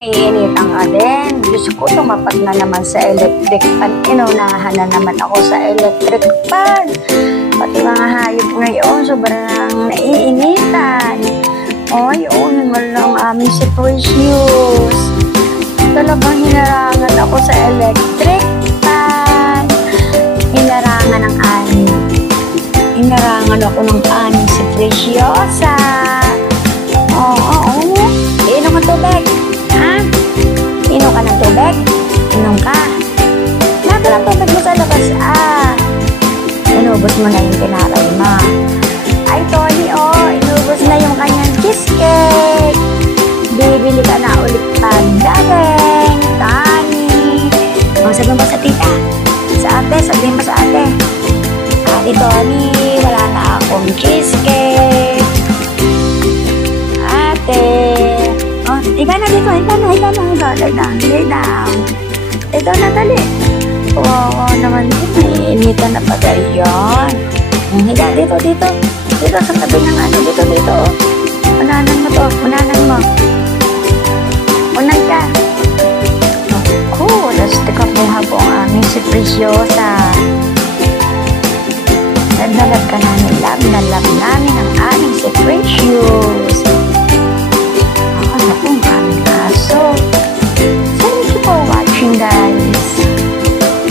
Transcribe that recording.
Iinitan ka din. Diyos ko, tumapat na naman sa electric pan. Inunahan na naman ako sa electric pan. Pati mga hayop ngayon, sobrang naiinitan. Ay, yun mo lang aming si Precious. Talagang hinarangan ako sa electric pan. Hinarangan ng ani. Hinarangan ako ng ani si Preciosa. Oo. Inom ka tubig. Ha? Inom ka ng tubig? Inom ka. Naka ng tubig mo sa labas. Inubos mo na yung tinapay mo. Ay, Tony, inubos na yung kanyang cheesecake. Bibili ka na ulit pagdating. Tony. Sabihin mo sa tita. Sa ate, sabihin mo sa ate. Ate Tony, wala na akong cheesecake. Ate. Higa na dito. Lay down. Ito na, dali. Oo naman din. Initan na pa yun. Higa dito. Dito sa tabi ng ano. Dito. Unanan mo to. Unanan mo. Unan ka. Lastik ako habang aming si Preciosa. Nagdalab ka namin. Love na love namin ang aming